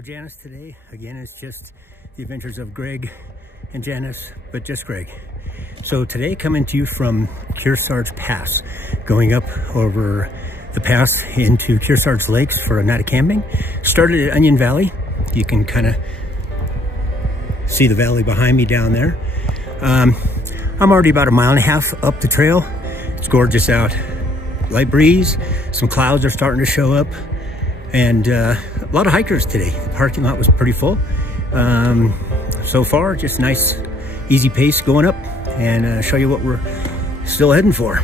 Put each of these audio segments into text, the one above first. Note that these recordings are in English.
No Janice today. Again, it's just the adventures of Greg and Janice, but just Greg. So today, coming to you from Kearsarge Pass, going up over the pass into Kearsarge Lakes for a night of camping. Started at Onion Valley. You can kind of see the valley behind me down there. I'm already about 1.5 miles up the trail. It's gorgeous out. Light breeze, some clouds are starting to show up, and a lot of hikers today. The parking lot was pretty full. So far, just nice, easy pace going up, and show you what we're still heading for.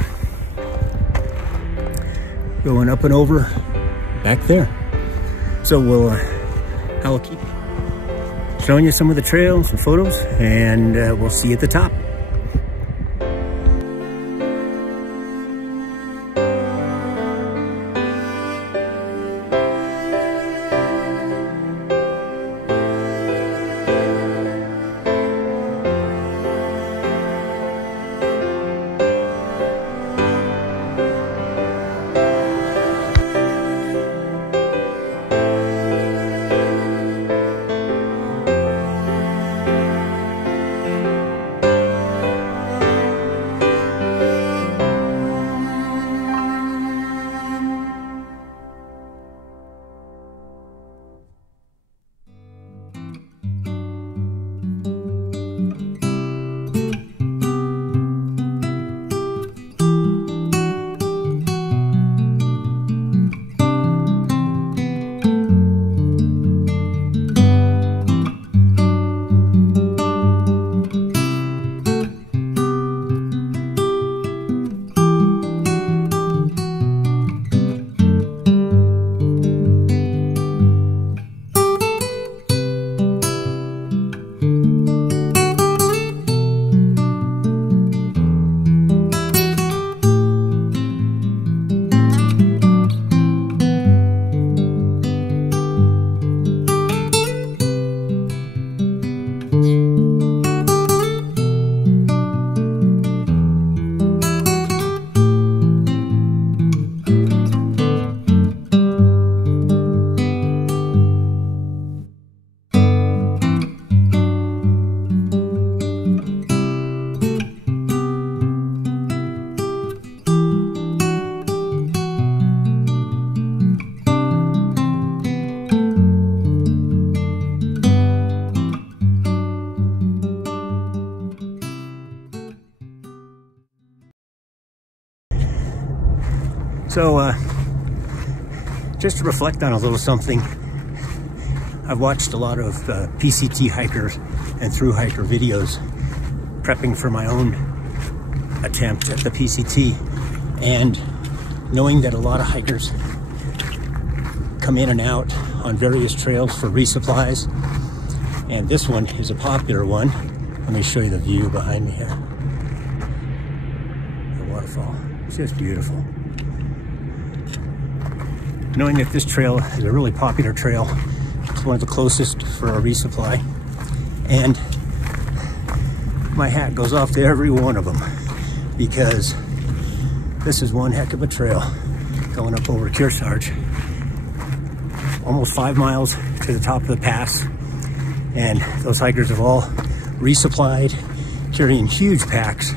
Going up and over back there. So I'll keep showing you some of the trails and photos, and we'll see you at the top. So, just to reflect on a little something, I've watched a lot of PCT hikers and thru hiker videos prepping for my own attempt at the PCT, and knowing that a lot of hikers come in and out on various trails for resupplies, and this one is a popular one. Let me show you the view behind me here. The waterfall, it's just beautiful. Knowing that this trail is a really popular trail, it's one of the closest for a resupply, and my hat goes off to every one of them, because this is one heck of a trail going up over Kearsarge. Almost 5 miles to the top of the pass, and those hikers have all resupplied, carrying huge packs.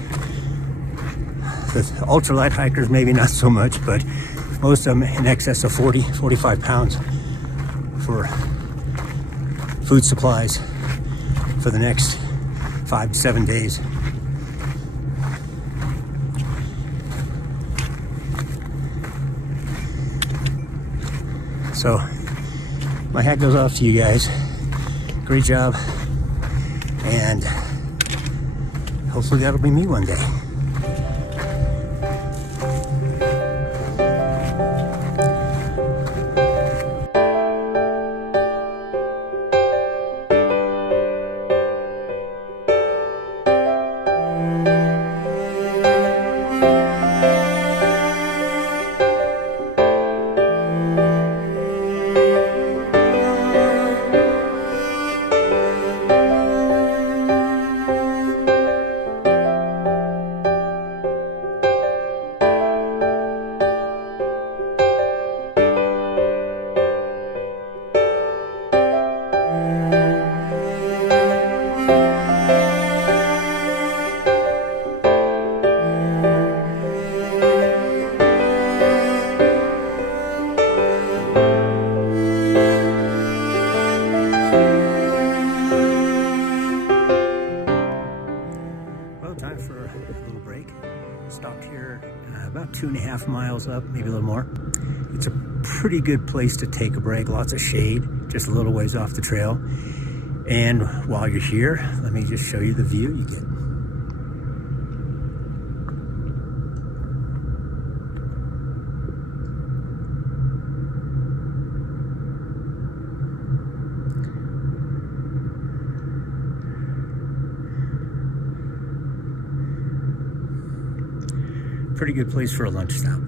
The ultralight hikers maybe not so much, but most of them in excess of 45 pounds for food supplies for the next 5 to 7 days. So my hat goes off to you guys. Great job, and hopefully that'll be me one day. 1.5 miles up, maybe a little more. It's a pretty good place to take a break, lots of shade, just a little ways off the trail. And while you're here, let me just show you the view you get. Pretty good place for a lunch stop.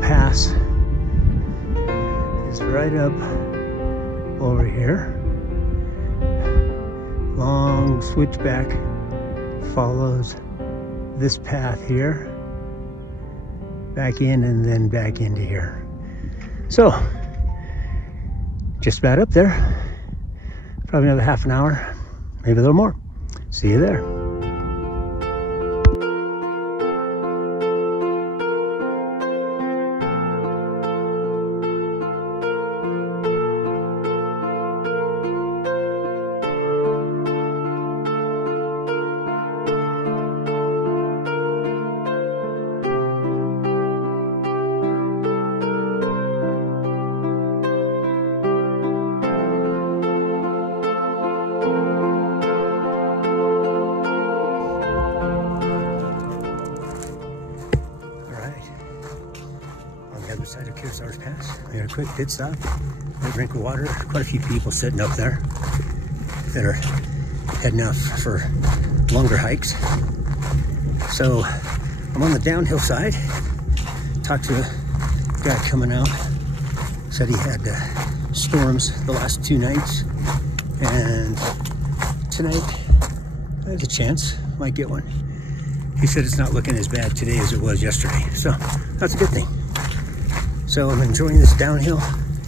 Pass is right up over here. Long switchback follows this path here, back in and then back into here. So, just about up there. Probably another half an hour, maybe a little more. See you there. Other side of Kearsarge Pass. We had a quick pit stop, a drink of water. Quite a few people sitting up there that are heading out for longer hikes. So I'm on the downhill side. Talked to a guy coming out. Said he had storms the last 2 nights, and tonight there's a chance might get one. He said it's not looking as bad today as it was yesterday, so that's a good thing. So I'm enjoying this downhill,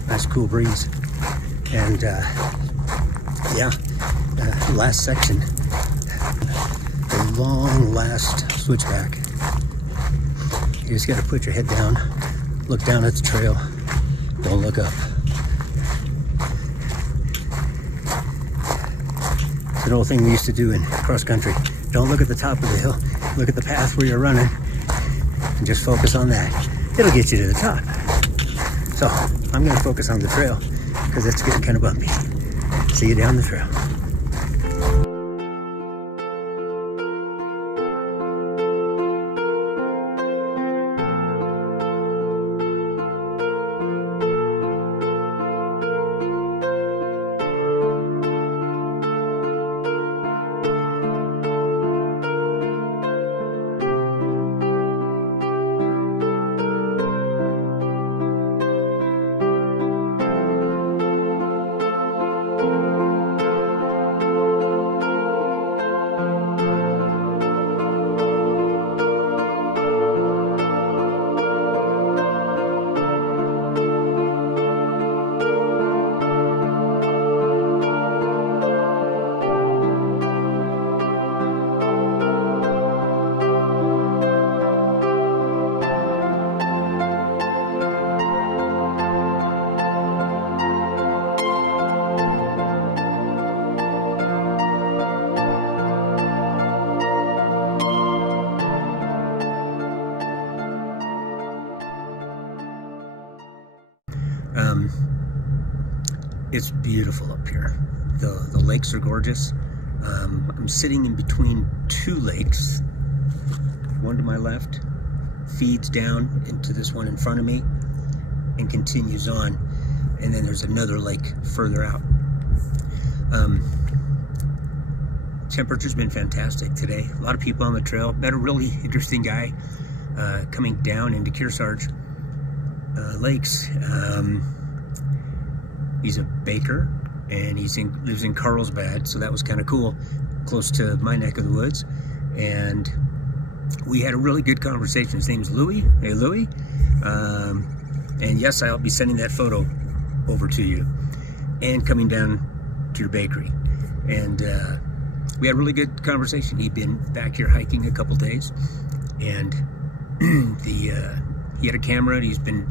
nice cool breeze, and yeah, last section, the long last switchback. You just got to put your head down, look down at the trail, don't look up. It's an old thing we used to do in cross country. Don't look at the top of the hill, look at the path where you're running, and just focus on that. It'll get you to the top. So I'm gonna focus on the trail because it's getting kind of bumpy. See you down the trail. It's beautiful up here. The lakes are gorgeous. I'm sitting in between two lakes. One to my left feeds down into this one in front of me and continues on. And then there's another lake further out. Temperature's been fantastic today. A lot of people on the trail. Met a really interesting guy coming down into Kearsarge Lakes. He's a baker, and lives in Carlsbad, so that was kind of cool, close to my neck of the woods. And we had a really good conversation. His name's Louie. Hey, Louie. And yes, I'll be sending that photo over to you, and coming down to your bakery. And we had a really good conversation. He'd been back here hiking a couple days, and he had a camera that he's been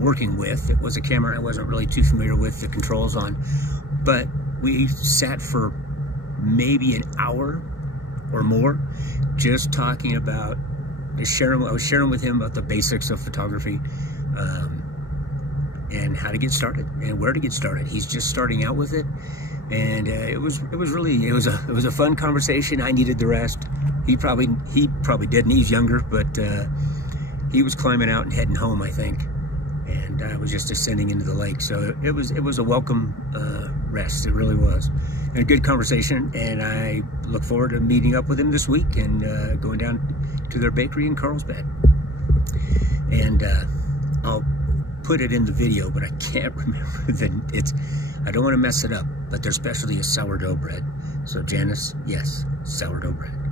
working with. It was a camera I wasn't really too familiar with the controls on, but we sat for maybe an hour or more just talking about, I was sharing with him about the basics of photography, and how to get started and where to get started. He's just starting out with it, and it was a fun conversation. I needed the rest. He probably didn't. He's younger, but he was climbing out and heading home, I think, and I was just descending into the lake. So it was a welcome rest. It really was, and a good conversation. And I look forward to meeting up with him this week and going down to their bakery in Carlsbad. And I'll put it in the video, but I can't remember I don't want to mess it up, but their specialty is sourdough bread. So Janice, yes, sourdough bread.